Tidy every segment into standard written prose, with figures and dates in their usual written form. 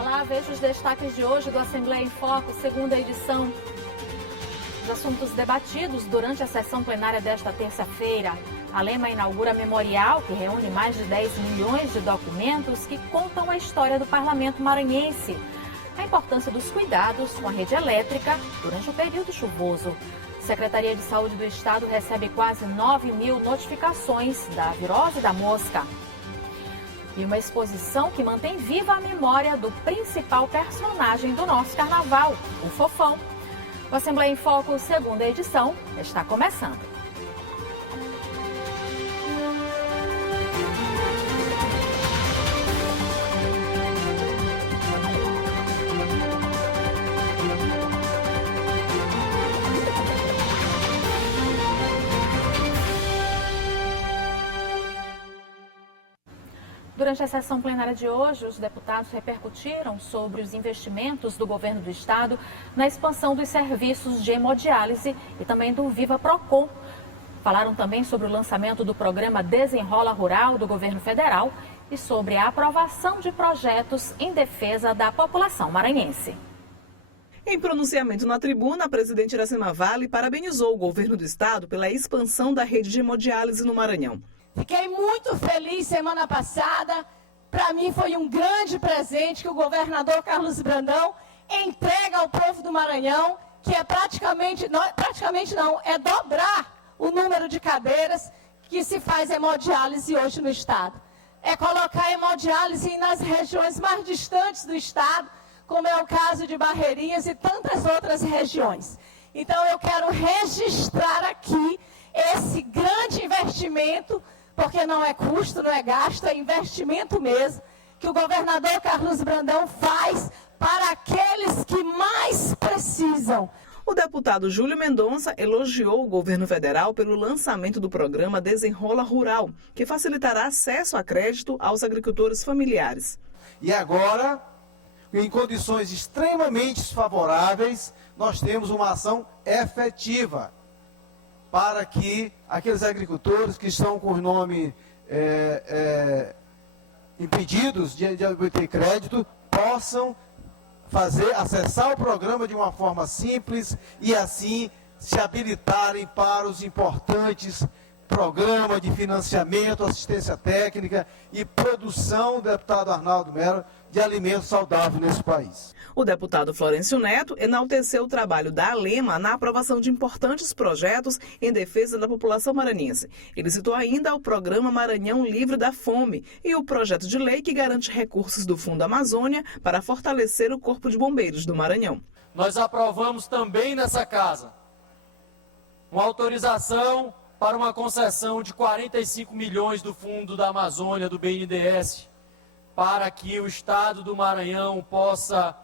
Olá, veja os destaques de hoje do Assembleia em Foco, segunda edição. Os assuntos debatidos durante a sessão plenária desta terça-feira. A Lema inaugura memorial que reúne mais de 10 milhões de documentos que contam a história do parlamento maranhense. A importância dos cuidados com a rede elétrica durante o período chuvoso. Secretaria de Saúde do Estado recebe quase 9 mil notificações da virose da mosca. E uma exposição que mantém viva a memória do principal personagem do nosso carnaval, o Fofão. O Assembleia em Foco, segunda edição, está começando. Durante a sessão plenária de hoje, os deputados repercutiram sobre os investimentos do governo do estado na expansão dos serviços de hemodiálise e também do Viva Procon. Falaram também sobre o lançamento do programa Desenrola Rural do governo federal e sobre a aprovação de projetos em defesa da população maranhense. Em pronunciamento na tribuna, a presidente Iracema Vale parabenizou o governo do estado pela expansão da rede de hemodiálise no Maranhão. Fiquei muito feliz semana passada. Para mim foi um grande presente que o governador Carlos Brandão entrega ao povo do Maranhão, que é é dobrar o número de cadeiras que se faz hemodiálise hoje no estado. É colocar hemodiálise nas regiões mais distantes do estado, como é o caso de Barreirinhas e tantas outras regiões. Então eu quero registrar aqui esse grande investimento, porque não é custo, não é gasto, é investimento mesmo, que o governador Carlos Brandão faz para aqueles que mais precisam. O deputado Júlio Mendonça elogiou o governo federal pelo lançamento do programa Desenrola Rural, que facilitará acesso a crédito aos agricultores familiares. E agora, em condições extremamente favoráveis, nós temos uma ação efetiva para que aqueles agricultores que estão com o nome impedidos de obter crédito possam acessar o programa de uma forma simples e assim se habilitarem para os importantes programas de financiamento, assistência técnica e produção, deputado Arnaldo Melo, de alimentos saudáveis nesse país. O deputado Florencio Neto enalteceu o trabalho da Lema na aprovação de importantes projetos em defesa da população maranhense. Ele citou ainda o programa Maranhão Livre da Fome e o projeto de lei que garante recursos do Fundo Amazônia para fortalecer o Corpo de Bombeiros do Maranhão. Nós aprovamos também nessa casa uma autorização para uma concessão de 45 milhões do Fundo da Amazônia, do BNDES, para que o estado do Maranhão possa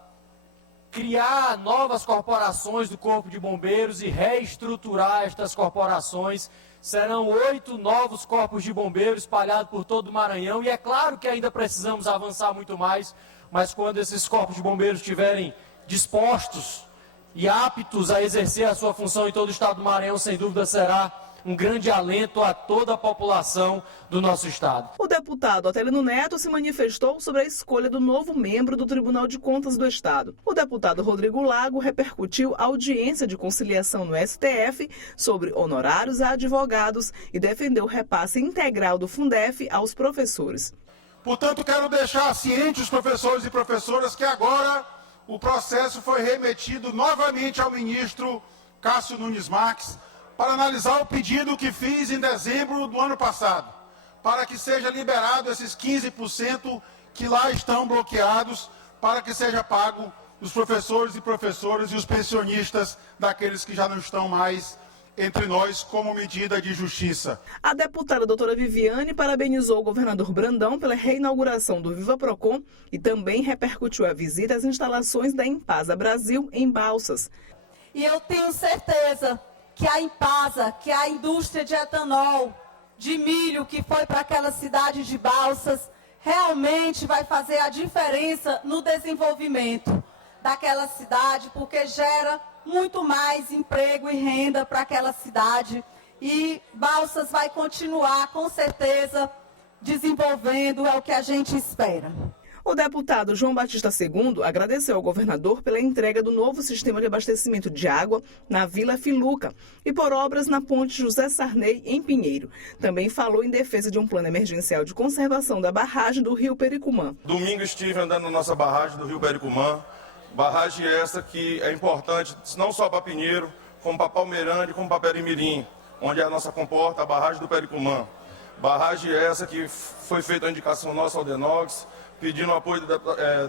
criar novas corporações do Corpo de Bombeiros e reestruturar estas corporações. Serão 8 novos corpos de bombeiros espalhados por todo o Maranhão e é claro que ainda precisamos avançar muito mais, mas quando esses corpos de bombeiros estiverem dispostos e aptos a exercer a sua função em todo o estado do Maranhão, sem dúvida será um grande alento a toda a população do nosso estado. O deputado Atelino Neto se manifestou sobre a escolha do novo membro do Tribunal de Contas do Estado. O deputado Rodrigo Lago repercutiu a audiência de conciliação no STF sobre honorários a advogados e defendeu o repasse integral do Fundef aos professores. Portanto, quero deixar ciente os professores e professoras que agora o processo foi remetido novamente ao ministro Cássio Nunes Marques, para analisar o pedido que fiz em dezembro do ano passado, para que seja liberado esses 15% que lá estão bloqueados, para que seja pago os professores e professoras e os pensionistas daqueles que já não estão mais entre nós como medida de justiça. A deputada doutora Viviane parabenizou o governador Brandão pela reinauguração do Viva Procon e também repercutiu a visita às instalações da Impasa Brasil em Balsas. E eu tenho certeza que a Impasa, que a indústria de etanol, de milho que foi para aquela cidade de Balsas, realmente vai fazer a diferença no desenvolvimento daquela cidade, porque gera muito mais emprego e renda para aquela cidade. E Balsas vai continuar, com certeza, desenvolvendo, é o que a gente espera. O deputado João Batista II agradeceu ao governador pela entrega do novo sistema de abastecimento de água na Vila Filuca e por obras na ponte José Sarney, em Pinheiro. Também falou em defesa de um plano emergencial de conservação da barragem do Rio Pericumã. Domingo estive andando na nossa barragem do Rio Pericumã, barragem essa que é importante não só para Pinheiro, como para Palmeirante, como para Perimirim, onde é a nossa comporta, a barragem do Pericumã. Barragem essa que foi feita a indicação nossa ao DENOX, pedindo o apoio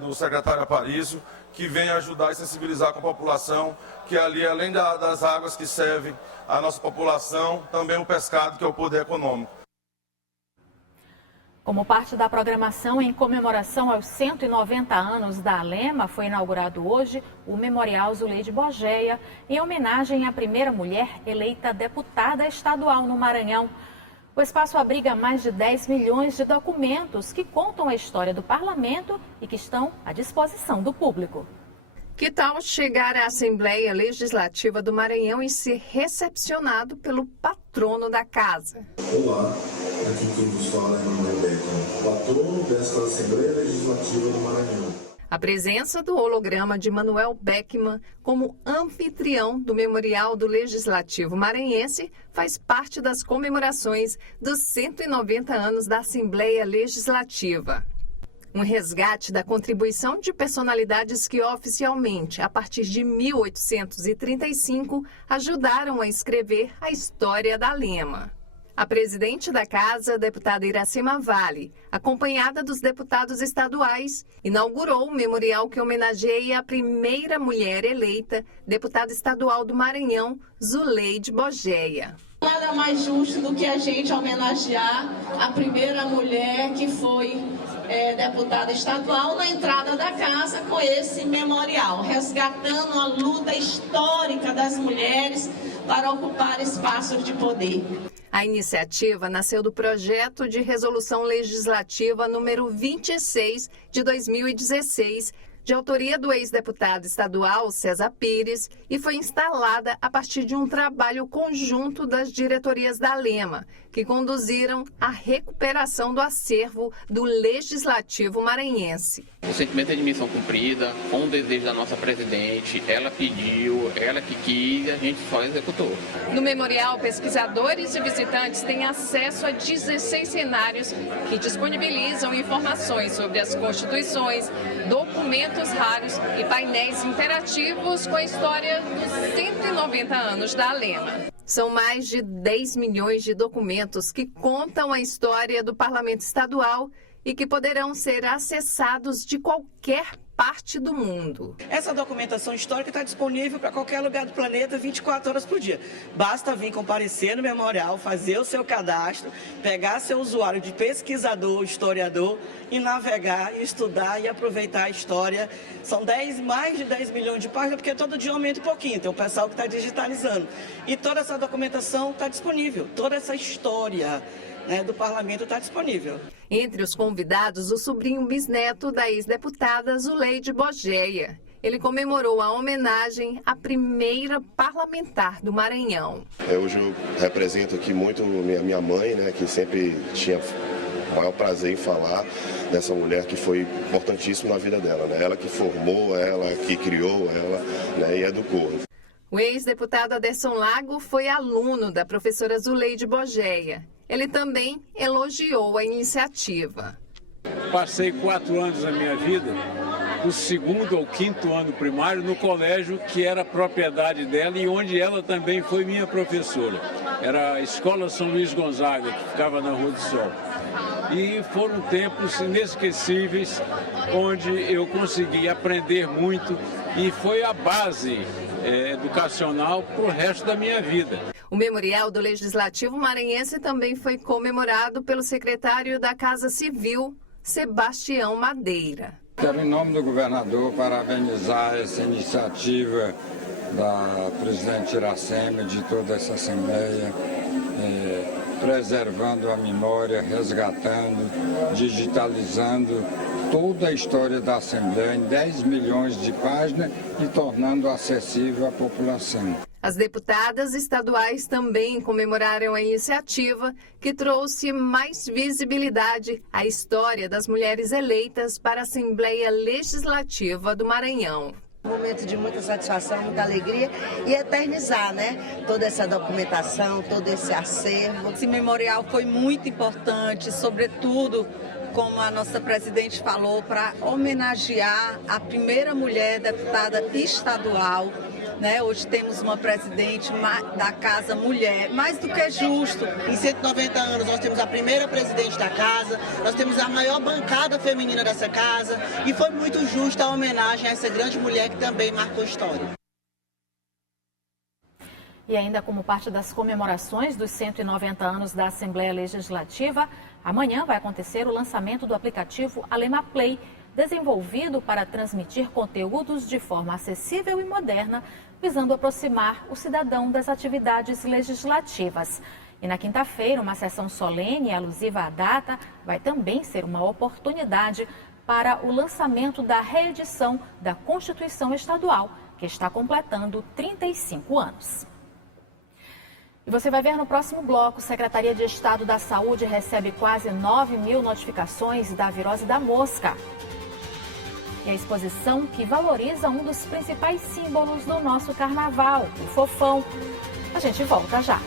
do secretário Aparício, que venha ajudar e sensibilizar com a população, que ali, além das águas que servem à nossa população, também o pescado, que é o poder econômico. Como parte da programação em comemoração aos 190 anos da Alema, foi inaugurado hoje o Memorial Zuleide Bogeia, em homenagem à primeira mulher eleita deputada estadual no Maranhão. O espaço abriga mais de 10 milhões de documentos que contam a história do parlamento e que estão à disposição do público. Que tal chegar à Assembleia Legislativa do Maranhão e ser recepcionado pelo patrono da casa? Olá, aqui quem vos fala é Manuel Beckman, patrono desta Assembleia Legislativa do Maranhão. A presença do holograma de Manuel Beckman como anfitrião do Memorial do Legislativo Maranhense faz parte das comemorações dos 190 anos da Assembleia Legislativa. Um resgate da contribuição de personalidades que oficialmente, a partir de 1835, ajudaram a escrever a história da Alema. A presidente da casa, deputada Iracema Vale, acompanhada dos deputados estaduais, inaugurou o memorial que homenageia a primeira mulher eleita, deputada estadual do Maranhão, Zuleide Bogeia. Nada mais justo do que a gente homenagear a primeira mulher que foi deputada estadual na entrada da casa com esse memorial, resgatando a luta histórica das mulheres para ocupar espaços de poder. A iniciativa nasceu do projeto de resolução legislativa número 26 de 2016, de autoria do ex-deputado estadual César Pires, e foi instalada a partir de um trabalho conjunto das diretorias da Alema, que conduziram à recuperação do acervo do Legislativo maranhense. O sentimento é de missão cumprida, com o desejo da nossa presidente, ela pediu, ela que quis e a gente só executou. No memorial, pesquisadores e visitantes têm acesso a 16 cenários que disponibilizam informações sobre as constituições, documentos raros e painéis interativos com a história dos 190 anos da Alema. São mais de 10 milhões de documentos que contam a história do Parlamento Estadual e que poderão ser acessados de qualquer parte do mundo. Essa documentação histórica está disponível para qualquer lugar do planeta 24 horas por dia. Basta vir comparecer no memorial, fazer o seu cadastro, pegar seu usuário de pesquisador, historiador e navegar, e estudar e aproveitar a história. São mais de 10 milhões de páginas, porque todo dia aumenta um pouquinho, tem o pessoal que está digitalizando. E toda essa documentação está disponível, toda essa história do parlamento está disponível. Entre os convidados, o sobrinho bisneto da ex-deputada Zuleide Bogeia. Ele comemorou a homenagem à primeira parlamentar do Maranhão. Hoje eu represento aqui muito minha mãe, que sempre tinha o maior prazer em falar dessa mulher que foi importantíssima na vida dela. Ela que formou, ela que criou ela, e educou. O ex-deputado Aderson Lago foi aluno da professora Zuleide Bogeia. Ele também elogiou a iniciativa. Passei 4 anos da minha vida, do 2º ao 5º ano primário, no colégio que era propriedade dela e onde ela também foi minha professora. Era a Escola São Luís Gonzaga, que ficava na Rua do Sol. E foram tempos inesquecíveis, onde eu consegui aprender muito e foi a base educacional para o resto da minha vida. O Memorial do Legislativo Maranhense também foi comemorado pelo secretário da Casa Civil, Sebastião Madeira. Quero, em nome do governador, parabenizar essa iniciativa da presidente Iracema e de toda essa Assembleia, preservando a memória, resgatando, digitalizando toda a história da Assembleia em 10 milhões de páginas e tornando acessível à população. As deputadas estaduais também comemoraram a iniciativa, que trouxe mais visibilidade à história das mulheres eleitas para a Assembleia Legislativa do Maranhão. Um momento de muita satisfação, muita alegria e eternizar, né? Toda essa documentação, todo esse acervo. Esse memorial foi muito importante, sobretudo, como a nossa presidente falou, para homenagear a primeira mulher deputada estadual. Né? Hoje temos uma presidente da Casa Mulher, mais do que justo. Em 190 anos nós temos a primeira presidente da Casa, nós temos a maior bancada feminina dessa Casa e foi muito justa a homenagem a essa grande mulher que também marcou história. E ainda como parte das comemorações dos 190 anos da Assembleia Legislativa, amanhã vai acontecer o lançamento do aplicativo Alema Play, desenvolvido para transmitir conteúdos de forma acessível e moderna, visando aproximar o cidadão das atividades legislativas. E na quinta-feira, uma sessão solene e alusiva à data vai também ser uma oportunidade para o lançamento da reedição da Constituição Estadual, que está completando 35 anos. E você vai ver no próximo bloco, Secretaria de Estado da Saúde recebe quase 9.000 notificações da virose da mosca. E a exposição que valoriza um dos principais símbolos do nosso carnaval, o fofão. A gente volta já.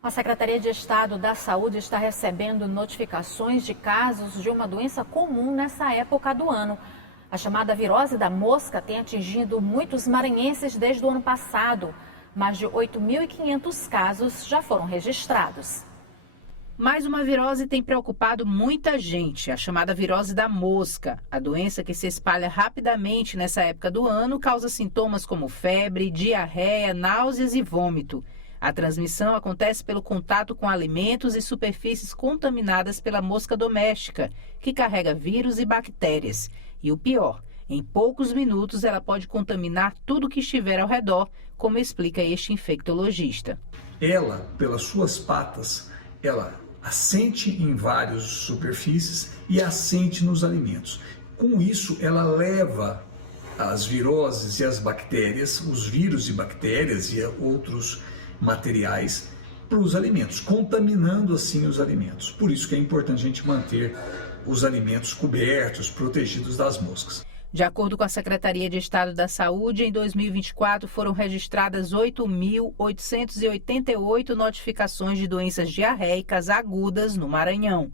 A Secretaria de Estado da Saúde está recebendo notificações de casos de uma doença comum nessa época do ano. A chamada virose da mosca tem atingido muitos maranhenses desde o ano passado. Mais de 8.500 casos já foram registrados. Mais uma virose tem preocupado muita gente, a chamada virose da mosca. A doença, que se espalha rapidamente nessa época do ano, causa sintomas como febre, diarreia, náuseas e vômito. A transmissão acontece pelo contato com alimentos e superfícies contaminadas pela mosca doméstica, que carrega vírus e bactérias. E o pior, em poucos minutos ela pode contaminar tudo que estiver ao redor, como explica este infectologista. Ela, pelas suas patas, ela assente em várias superfícies e assente nos alimentos. Com isso, ela leva as viroses e as bactérias, os vírus e bactérias e outros materiais para os alimentos, contaminando assim os alimentos. Por isso que é importante a gente manter os alimentos cobertos, protegidos das moscas. De acordo com a Secretaria de Estado da Saúde, em 2024 foram registradas 8.888 notificações de doenças diarreicas agudas no Maranhão.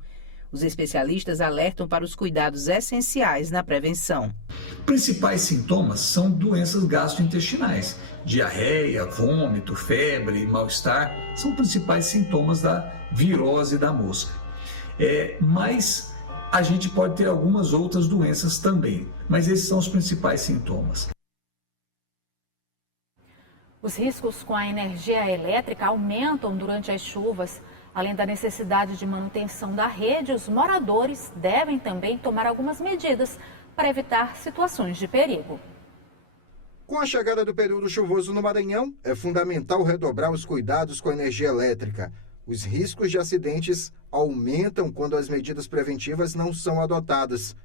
Os especialistas alertam para os cuidados essenciais na prevenção. Principais sintomas são doenças gastrointestinais. Diarreia, vômito, febre, mal-estar são principais sintomas da virose da mosca. Mas a gente pode ter algumas outras doenças também, mas esses são os principais sintomas. Os riscos com a energia elétrica aumentam durante as chuvas. Além da necessidade de manutenção da rede, os moradores devem também tomar algumas medidas para evitar situações de perigo. Com a chegada do período chuvoso no Maranhão, é fundamental redobrar os cuidados com a energia elétrica. Os riscos de acidentes aumentam quando as medidas preventivas não são adotadas.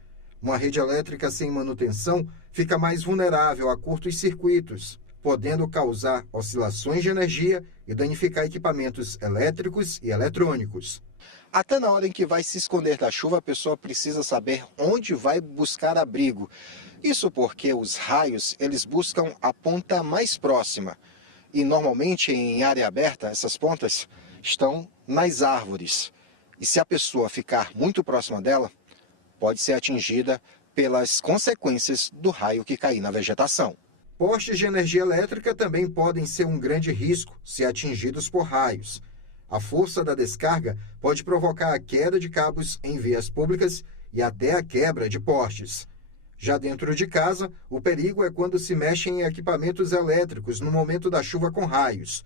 Uma rede elétrica sem manutenção fica mais vulnerável a curtos circuitos, podendo causar oscilações de energia e danificar equipamentos elétricos e eletrônicos. Até na hora em que vai se esconder da chuva, a pessoa precisa saber onde vai buscar abrigo. Isso porque os raios, eles buscam a ponta mais próxima. E normalmente em área aberta, essas pontas estão nas árvores. E se a pessoa ficar muito próxima dela, pode ser atingida pelas consequências do raio que cair na vegetação. Postes de energia elétrica também podem ser um grande risco se atingidos por raios. A força da descarga pode provocar a queda de cabos em vias públicas e até a quebra de postes. Já dentro de casa, o perigo é quando se mexem em equipamentos elétricos no momento da chuva com raios.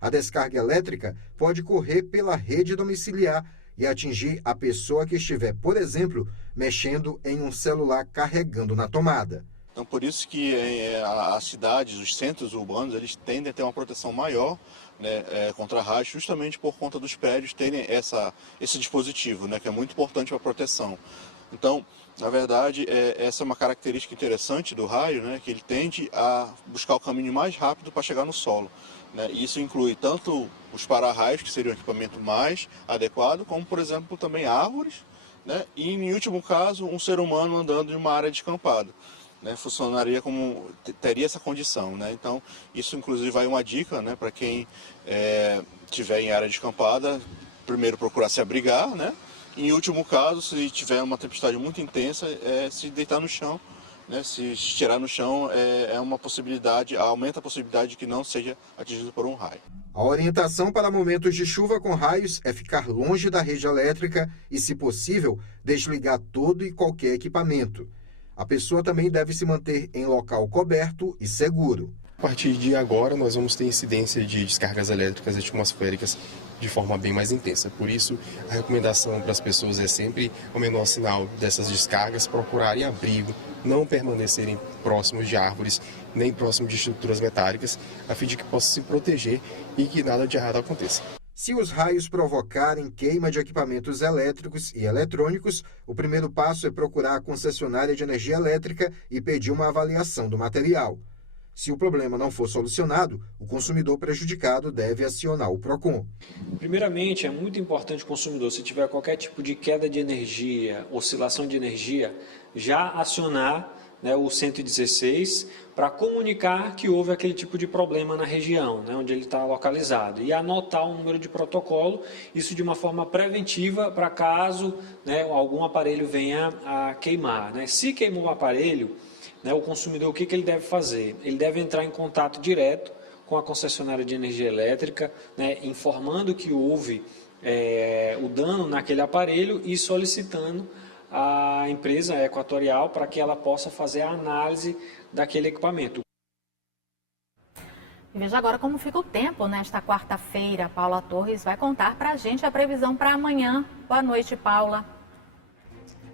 A descarga elétrica pode correr pela rede domiciliar e atingir a pessoa que estiver, por exemplo, mexendo em um celular carregando na tomada. Então, por isso que as cidades, os centros urbanos, eles tendem a ter uma proteção maior, né, contra raios, justamente por conta dos prédios terem esse dispositivo, né, que é muito importante para a proteção. Então, na verdade, essa é uma característica interessante do raio, né, que ele tende a buscar o caminho mais rápido para chegar no solo. Né, e isso inclui tanto os para-raios, que seria o equipamento mais adequado, como, por exemplo, também árvores, né, e, em último caso, um ser humano andando em uma área descampada. Né, funcionaria como, teria essa condição, né? Então, isso inclusive vai uma dica, né, para quem estiver em área descampada, primeiro procurar se abrigar, né? E, em último caso, se tiver uma tempestade muito intensa, se deitar no chão, né? Se estirar no chão é uma possibilidade, aumenta a possibilidade de que não seja atingido por um raio. A orientação para momentos de chuva com raios é ficar longe da rede elétrica e, se possível, desligar todo e qualquer equipamento. A pessoa também deve se manter em local coberto e seguro. A partir de agora, nós vamos ter incidência de descargas elétricas atmosféricas de forma bem mais intensa. Por isso, a recomendação para as pessoas é sempre, ao menor sinal dessas descargas, procurarem abrigo, não permanecerem próximos de árvores, nem próximos de estruturas metálicas, a fim de que possam se proteger e que nada de errado aconteça. Se os raios provocarem queima de equipamentos elétricos e eletrônicos, o primeiro passo é procurar a concessionária de energia elétrica e pedir uma avaliação do material. Se o problema não for solucionado, o consumidor prejudicado deve acionar o PROCON. Primeiramente, é muito importante o consumidor, se tiver qualquer tipo de queda de energia, oscilação de energia, já acionar, né, o 116 para comunicar que houve aquele tipo de problema na região, né, onde ele está localizado, e anotar o número de protocolo, isso de uma forma preventiva para caso, né, algum aparelho venha a queimar. Né. Se queimou o aparelho, né, o consumidor, o que ele deve fazer? Ele deve entrar em contato direto com a concessionária de energia elétrica, né, informando que houve o dano naquele aparelho e solicitando a empresa Equatorial para que ela possa fazer a análise daquele equipamento. Veja agora como fica o tempo nesta quarta-feira. Paula Torres vai contar para a gente a previsão para amanhã. Boa noite, Paula.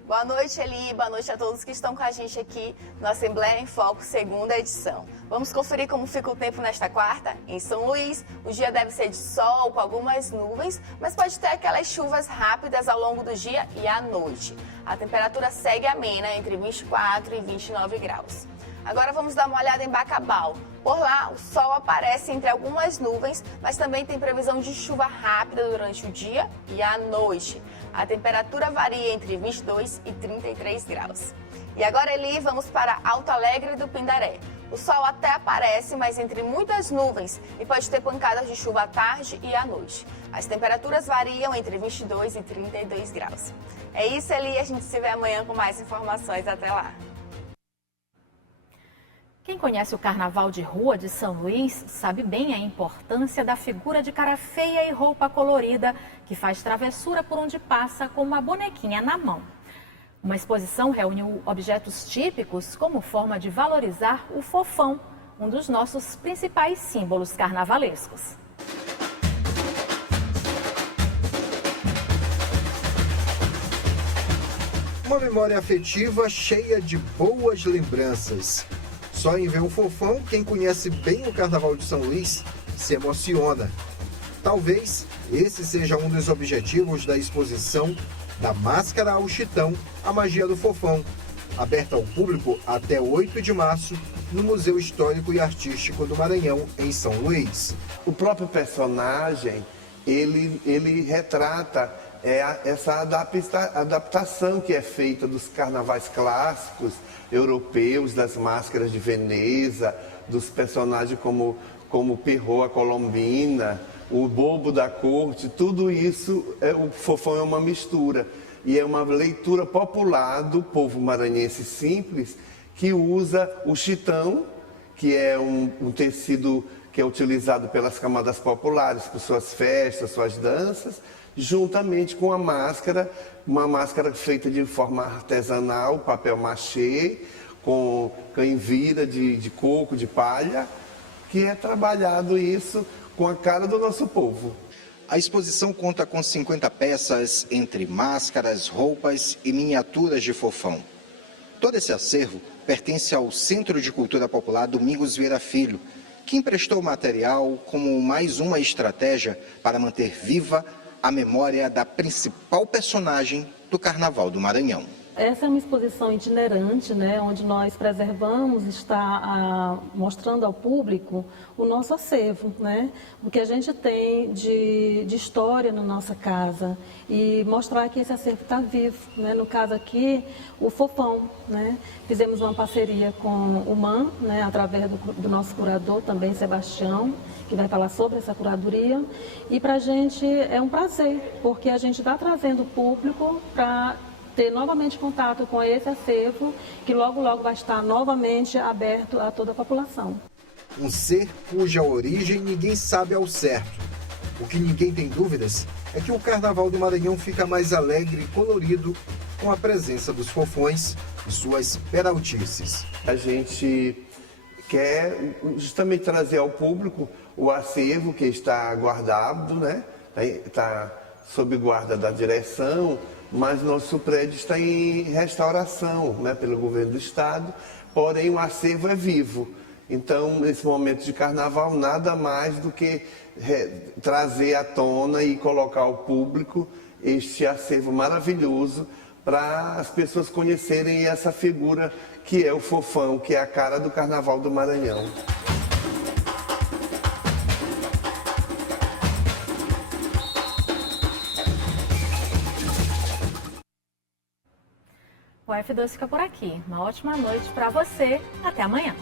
Boa noite, Eli. Boa noite a todos que estão com a gente aqui no Assembleia em Foco, segunda edição. Vamos conferir como fica o tempo nesta quarta? Em São Luís, o dia deve ser de sol com algumas nuvens, mas pode ter aquelas chuvas rápidas ao longo do dia e à noite. A temperatura segue amena entre 24 e 29 graus. Agora vamos dar uma olhada em Bacabal. Por lá, o sol aparece entre algumas nuvens, mas também tem previsão de chuva rápida durante o dia e à noite. A temperatura varia entre 22 e 33 graus. E agora, Eli, vamos para Alto Alegre do Pindaré. O sol até aparece, mas entre muitas nuvens, e pode ter pancadas de chuva à tarde e à noite. As temperaturas variam entre 22 e 32 graus. É isso, Eli. A gente se vê amanhã com mais informações. Até lá. Quem conhece o Carnaval de Rua de São Luís sabe bem a importância da figura de cara feia e roupa colorida que faz travessura por onde passa com uma bonequinha na mão. Uma exposição reuniu objetos típicos como forma de valorizar o fofão, um dos nossos principais símbolos carnavalescos. Uma memória afetiva cheia de boas lembranças. Só em ver o fofão, quem conhece bem o Carnaval de São Luís se emociona. Talvez esse seja um dos objetivos da exposição Da Máscara ao Chitão, a Magia do Fofão, aberta ao público até 8 de março no Museu Histórico e Artístico do Maranhão, em São Luís. O próprio personagem, ele retrata essa adaptação que é feita dos carnavais clássicos europeus, das máscaras de Veneza, dos personagens como Perrault, a Colombina, o Bobo da Corte, tudo isso, o Fofão é uma mistura. E é uma leitura popular do povo maranhense simples, que usa o chitão, que é um tecido que é utilizado pelas camadas populares, por suas festas, suas danças, juntamente com a máscara, uma máscara feita de forma artesanal, papel machê, com canvira de coco, de palha, que é trabalhado isso com a cara do nosso povo. A exposição conta com 50 peças entre máscaras, roupas e miniaturas de fofão. Todo esse acervo pertence ao Centro de Cultura Popular Domingos Vieira Filho, que emprestou o material como mais uma estratégia para manter viva a memória da principal personagem do Carnaval do Maranhão. Essa é uma exposição itinerante, né, onde nós preservamos, está mostrando ao público o nosso acervo, né, o que a gente tem de história na nossa casa e mostrar que esse acervo está vivo, né, no caso aqui, o Fofão, né, fizemos uma parceria com o MAN, né, através do nosso curador também, Sebastião, que vai falar sobre essa curadoria, e para a gente é um prazer, porque a gente está trazendo o público para ter novamente contato com esse acervo, que logo vai estar novamente aberto a toda a população. Um ser cuja origem ninguém sabe ao certo. O que ninguém tem dúvidas é que o Carnaval do Maranhão fica mais alegre e colorido com a presença dos fofões e suas peraltices. A gente quer justamente trazer ao público o acervo que está guardado, né? Está sob guarda da direção, mas nosso prédio está em restauração, né, pelo governo do estado, porém o acervo é vivo. Então, nesse momento de carnaval, nada mais do que trazer à tona e colocar ao público este acervo maravilhoso para as pessoas conhecerem essa figura que é o Fofão, que é a cara do Carnaval do Maranhão. O F2 fica por aqui. Uma ótima noite para você. Até amanhã.